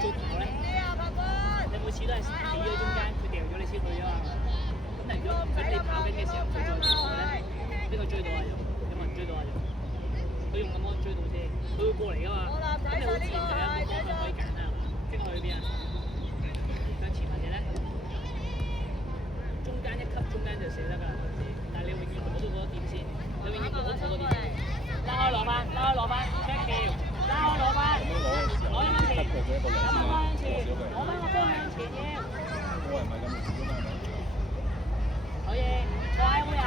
做唔到咧？你每次都係企咗中間，佢掉咗你先去啊嘛。咁但係如果唔俾你跑緊嘅時候，佢再掉我咧，邊個追到啊？有冇人追到啊？佢用咁樣追到啫，佢會過嚟噶嘛。咁你好自然就有一個方向可以揀啦，即係去邊啊？向前或者咧，中間一級中間就寫得㗎啦，但係你永遠攞到嗰個點先，你永遠攞到嗰個點。拉開攞翻，check 橋，拉開攞翻，攞向前，攞翻向前，攞翻個波向前要。可以，放喺有冇人？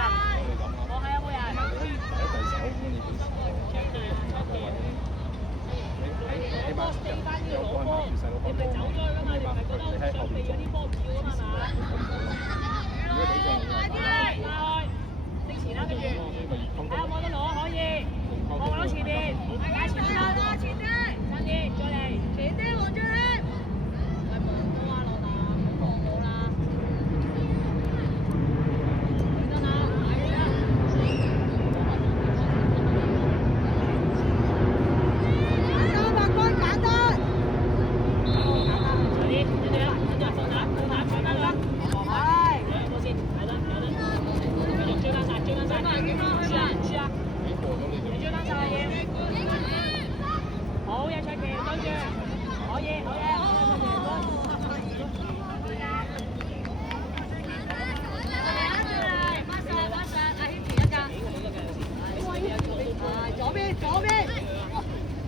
放喺有冇人？check 住，check 住。攞波飛翻呢度攞波，你咪走咗去㗎嘛？你唔係覺得好傷地嗰啲波唔要㗎嘛？快啲！拉開，升前啦，跟住，睇下冇得攞可以。我攞前邊，大家前邊啦，前邊，爭啲，再嚟，前啲，望住你。係望到啊，老豆，望到啦。得啦，係啦。簡單，白光簡單。快啲，跟住啦，放下，搶得啦。係，冇先，係啦，繼續追翻晒，輸啊！你追翻晒嘢，好嘢，卓奇，對住，可以，卓奇，左邊，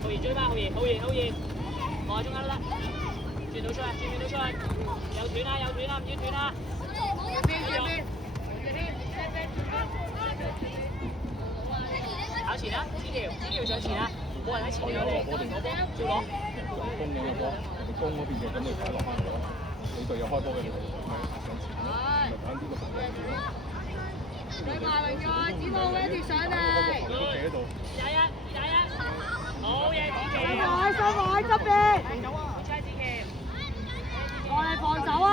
後邊追翻，後邊，我中間啦，轉到出去，有斷啦，唔知斷啦，跑前啦，子條上前啦，冇人喺前面攞波，照攞。攻緊個波，攻嗰邊嘅咁你快落翻嚟咯。你隊友開波嘅你咪上前咯，咪揀呢個動作。你埋榮在，子浩一條上嚟。佢企喺度。21，好嘢，子喬。收埋側邊。好彩子喬。過嚟防守啊！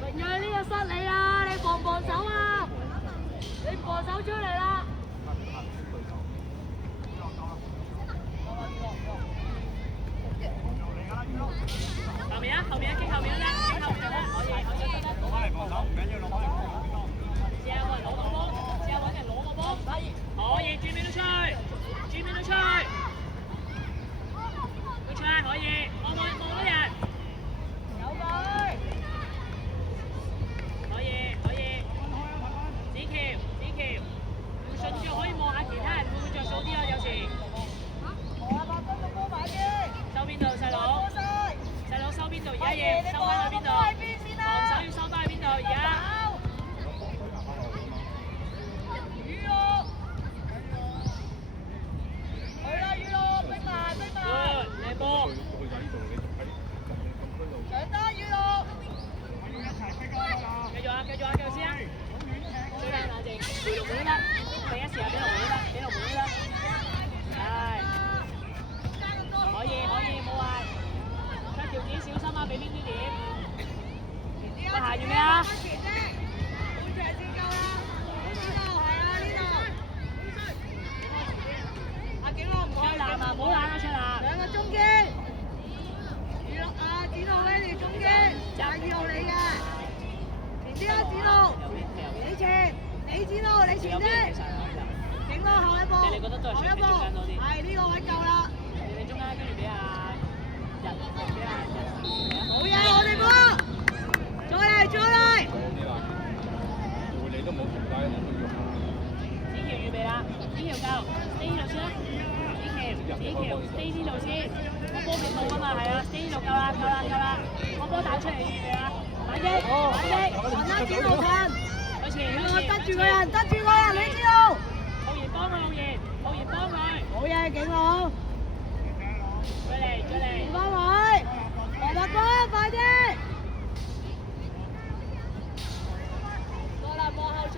榮在呢個失你啊，你防唔防守啊？你防守出嚟啦！後面經後面啦，可以，攞翻嚟防守，唔緊要，攞翻嚟防守。試下揾人攞個波，可以，轉面都出去，佢出可以，望到人，有佢，可以，子喬，順著可以望下其他人會唔會着數啲啊？有時。收邊度細佬？收邊度？而家要收翻去邊度？防守要收翻去邊度？而家？去啦，逼埋。靚波。上得雨露。繼續先啊！追翻冷靜，回龍門都得，第一時間俾龍門都得，係。可以，冇壞。出條件小心啊！俾邊啲點？喂，行住咩啊？阿景樂唔好攔啊！唔好攔啊！出嚟！兩個中堅，子浩呢條中堅就係2號你嘅，前啲啊！子浩，你前，你前啲，景樂後一步，係呢個位夠啦。你中間跟住俾阿人，冇嘢，我哋波，再嚟。你都冇停低，子喬預備啦，子喬夠 ，stay 呢度先啦，子喬 stay 呢度先，個波未到㗎嘛，係啊 ，stay 呢度夠啦，個波打出嚟預備啦，反擊，還啦，子浩趁，向前，得住個人，你知道，浩然幫佢，冇嘢，景樂。追嚟，翻位，黃立哥，快啲！過嚟望後場，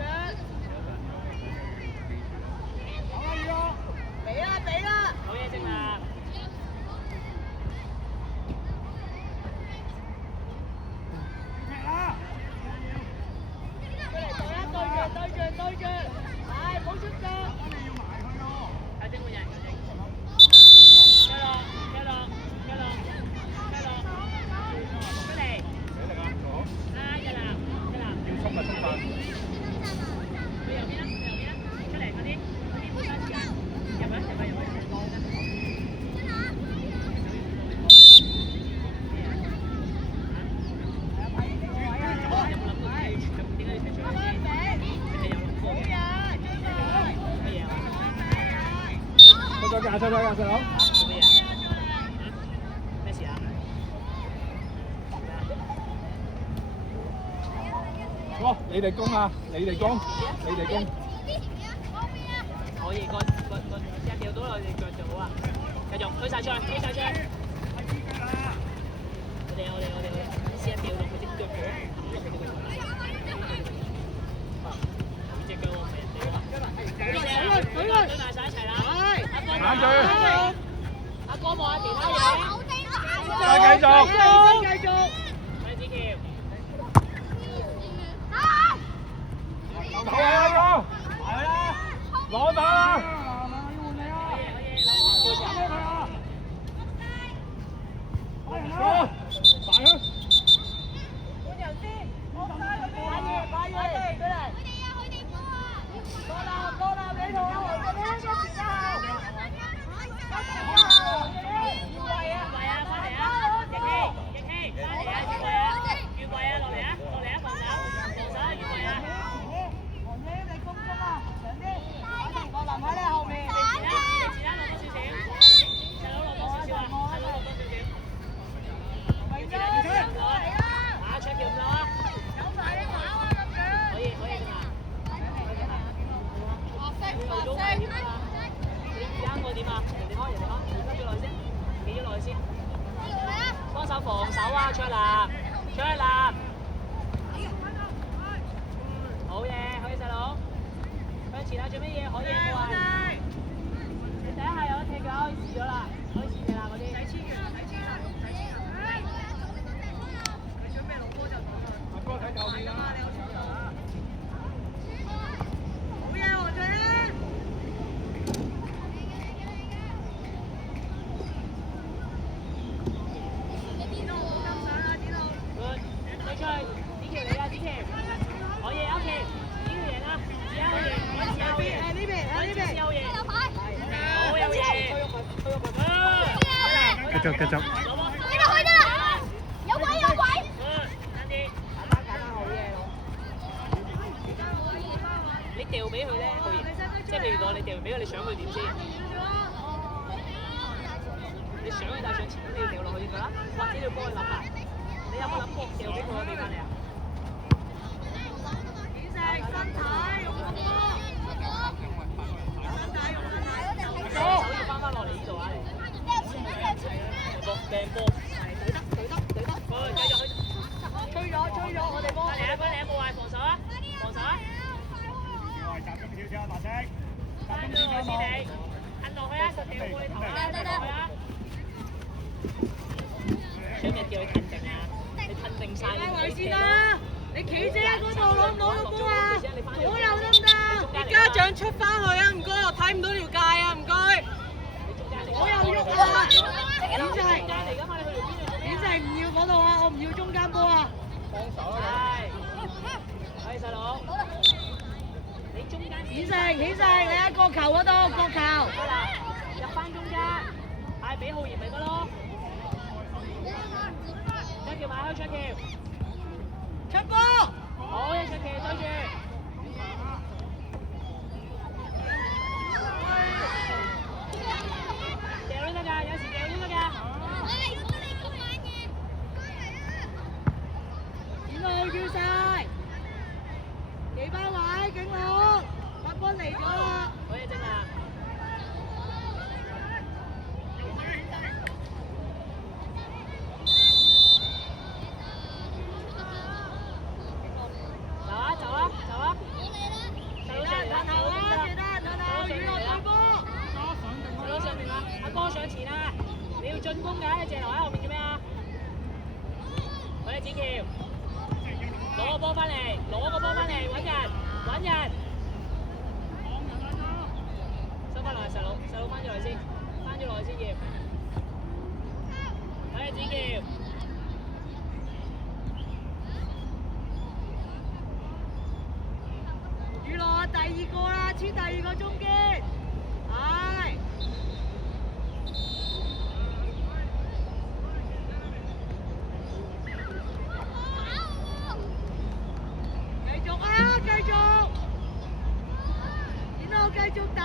俾啦！好嘢，正南。出嚟對住，個架出去啊，細佬。做咩啊？咩事啊？哇！你哋攻啊！你哋攻！你哋攻！可以個一掉到落你腳就好啊！繼續推曬出去，推曬出去。我哋試下掉落佢隻腳度啊！隻腳喎，唔係人哋喎。推埋曬一齊啦！眼住！阿哥望下其他嘢。再繼續！繼續！睇子喬。好啊！攞打啊！幫手防守啊，卓立，好嘢，細佬，向前啊，做乜嘢？可以冇啊？你第一下有得踢嘅，可以試咗啦，可以試嘅啦嗰啲。阿哥睇後面啊！好嘢，何俊啊！推出去，子喬嚟啦，子喬，可以 OK， 子喬贏啦，子喬贏，子喬贏，呢邊，好有嘢，繼續繼續。呢個去得啦，有鬼！等啲，好嘢咯。你掉俾佢咧，即係譬如講你掉俾佢，你想佢點先？你想佢帶上前，你要掉落去㗎啦，或者你要幫佢諗下。你有冇諗過掉俾佢俾翻你啊？手要翻落嚟呢度啊！掟波，對得，繼續去，吹咗，我哋波。嚟啊！冇壞防守啊！翻咗落先你，摁落去啊！就掉過你頭啊！摁落去啊！想唔想叫佢褪定啊？你褪定晒你圍線啦！你企正喺嗰度攞唔攞到波啊？左右得唔得？你家長出翻去啊！唔該，我睇唔到條界啊！唔該。左右喐啊！點制唔要嗰度啊！我唔要中間波啊！幫手啦！係細佬，你中間起勢！你喺角球嗰度，角球。得啦，入翻中間，嗌俾浩然咪得咯。卓橋埋去，卓橋。出波！好嘢，卓橋對住。掉都得㗎，有時掉都得㗎。點去叫晒？幾班位？景樂，八分嚟咗啦！好嘢，正啊！走啊！細佬上嚟啦！細佬上面啦！阿哥上前啊！你要進攻㗎，你淨係留喺後面做咩啊？好嘢，子喬，攞個波翻嚟，揾人。收翻落嚟，細佬翻咗落嚟先，要。好嘢，子喬。娛樂第二個啦，簽第二個中堅，係。繼續啊，繼續，展浩繼續打。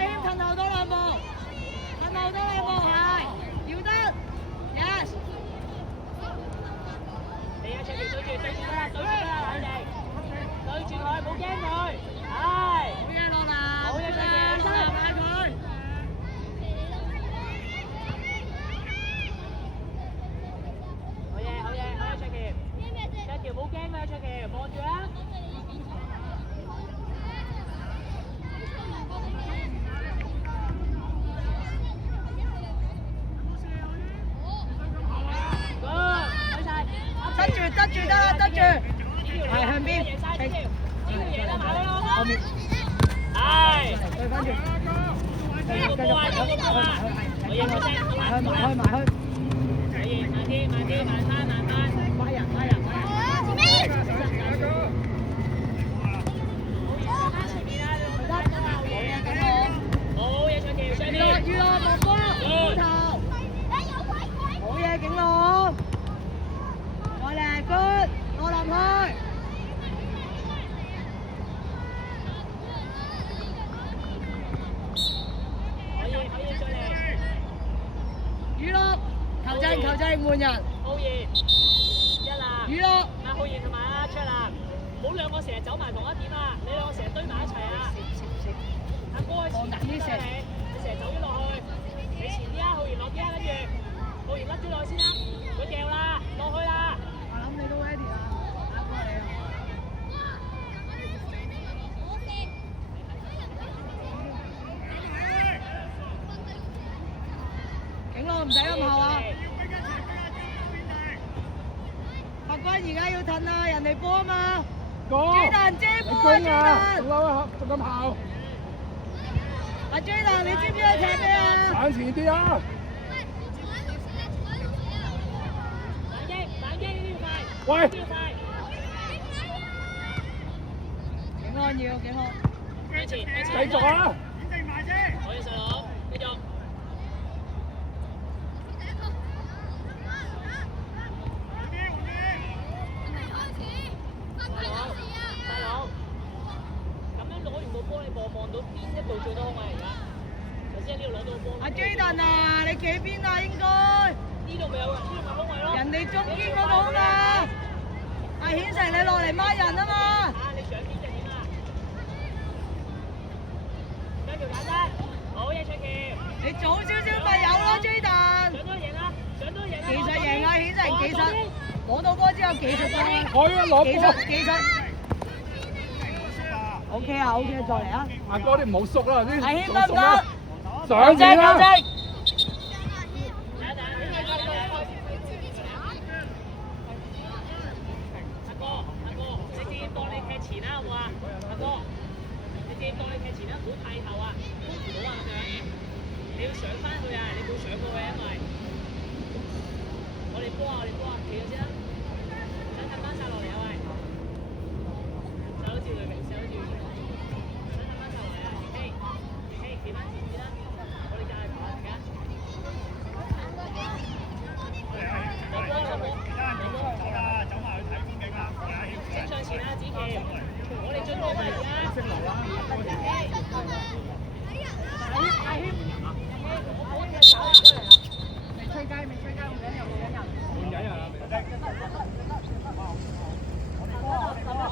謙褪後多兩步，褪後多兩步係，要得 ，yes。嚟啊！長期對住佢啦，對住佢啦，佢哋對住佢，冇驚佢，係。好嘢落嚟，好嘢，長期，得買佢。好嘢，好嘢，好嘢，長期，長期冇驚佢，長期望住啦。得住得住得啦，得住，係向邊？後面，係。對翻住，繼續繼續，好嘢，埋去埋去埋去，可以，慢啲，慢啲，慢翻，慢翻。拉人拉人拉人。好嘢，長期，上邊。娛樂望波，好頭。好嘢，景龍。再嚟 ，good， 落落去。可以，再嚟。娛樂，球證換人。浩然，一啦。娛樂。阿浩然同埋阿卓南，唔好兩個成日走埋同一點啊！你兩個成日堆埋一齊啊！阿哥喺前啲啊你成日走咗落去，你前啲啊，浩然落啲啊，跟住浩然甩咗落去先啦，佢掉啦，落去啦。我諗你都 ready 啦，打過嚟啊！景龍唔使咁後啊！白君而家要褪啊，人哋波啊嘛！朱達接波啊，朱達！咁後。阿朱達，你知唔知佢踢咩啊？鏟前啲啊！反擊呢啲要快，喂！呢啲要快。景安要，景安。向前，繼續啊！可以細佬，繼續。大佬，咁樣攞完個波，你望到邊一度最多空位而家？頭先喺呢度攞到個波。阿朱達啊，你企邊啊？應該。呢度咪有，呢度咪空位咯。人哋中堅嗰度啊嘛。阿顯成你落嚟孖人啊嘛。啊，你上邊就點啊？張橋簡單，好嘢卓橋。你早少少咪有咯，朱達。上多贏啦，上多贏啦。技術贏啊，顯成技術。攞到波之後技術過啊。可以啊，攞波。技術。OK 啊 ，OK 啊，再嚟啊。阿哥你唔好縮啦，呢阿軒得唔得？上前啦！阿哥，你直接當你踢前啦，好唔好啊？阿哥，你直接當你踢前啦，唔好太後啊，攻唔到啊咁樣。你要上翻去啊，你冇上過去，因為我哋波啊，企咗先啦，想褪翻晒落嚟啊喂，手照佢明，手照佢，想褪翻晒落嚟啊，希，企翻前先啦，我哋就係跑而家。升上前啦，子琪，我哋進攻啊而家。阿謙，我隻手出嚟啦。未吹雞，換人又換人。換人啊！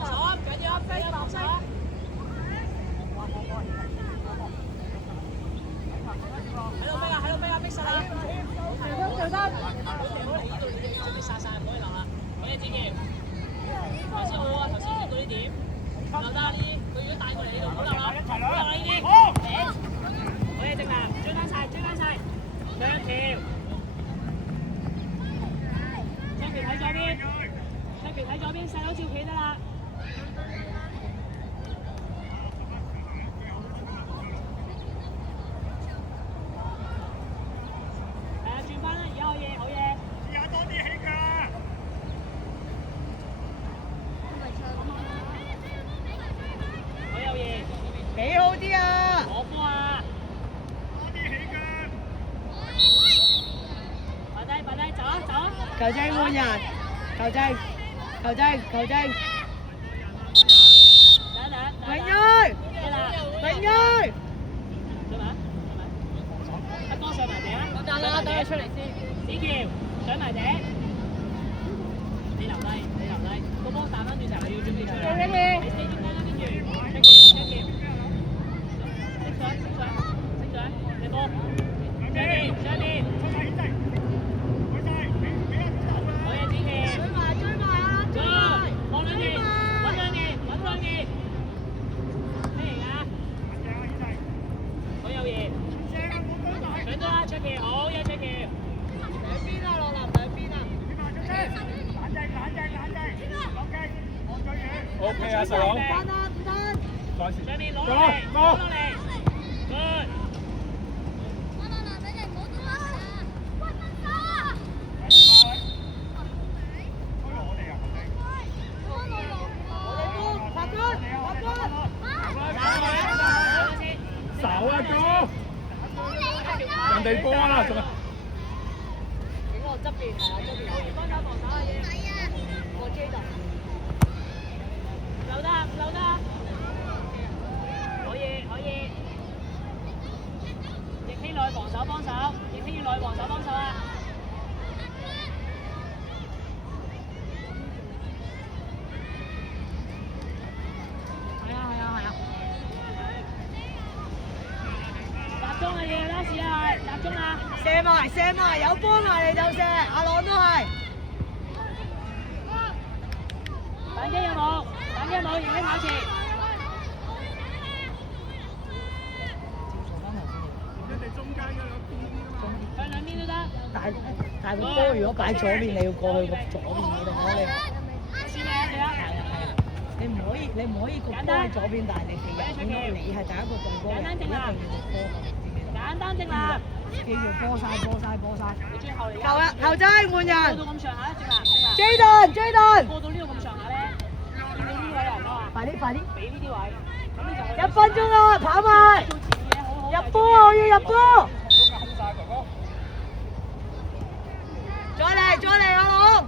手緊要，飛啊，防守。喺度飛啊，逼實啦。做得。我哋呢度準備殺晒，唔可以留啦。好嘢，子琪。頭先好啊，頭先見到呢點，留得呢啲，佢如果帶過嚟呢度，唔好留啦，唔好留啦呢啲。好嘢，直男，追翻晒，兩條。雙橋睇左邊，細佬照企得啦。係啊，轉翻啦，而家好嘢。試下多啲起腳啊！好有嘢，幾好啲啊！攞波啊！多啲起腳。擺低，走啊！球證換人，球證。等，永裕，一啦，永裕，對埋佢出嚟先。子喬上埋頂，你留低，個波彈翻轉頭，你要準備出嚟。你四點間跟住，出橋，升上，你波，上面，好嘢子喬，追埋啊！追埋！望兩面，揾兩面，咩嚟㗎？好有嘢，上咗啦，出橋，好嘢出橋。兩邊啊，落南兩邊啊！ O K 啊，細佬。唔得啊，唔得！再試。上面攞落嚟，good。手啊哥！人哋波啦，仲係。整我側邊係啊，側邊幫手防守嘅嘢。我追到。留得，可以。亦希內防守幫手啊！係啊。集中嘅嘢啦，試下集中啊！射埋，有波埋嚟就射，阿朗都係。反擊有冇？迎起跑前。向兩邊都得。但個波如果擺左邊，你要過去個左邊嗰度，我哋。試咩啊？你唔可以個波喺左邊，但係你係你係第一個動波，簡單正立。記住波晒。你最後嚟。後仔換人。過到咁上下咧，追頓。過到呢度咁上下咧，見到呢位人啊嘛。快啲！俾呢啲位，咁你就1分鐘啦，跑埋。做前嘢好好。入波，我要入波。再嚟，阿龍，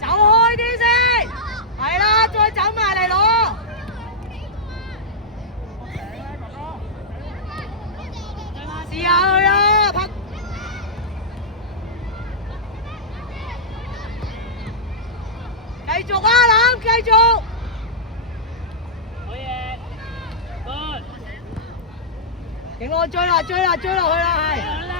走開啲先。係啦，再走埋嚟攞。試下去啦，拍。繼續啊，攬，繼續。好嘢 ，good。勁我追落去啦，係。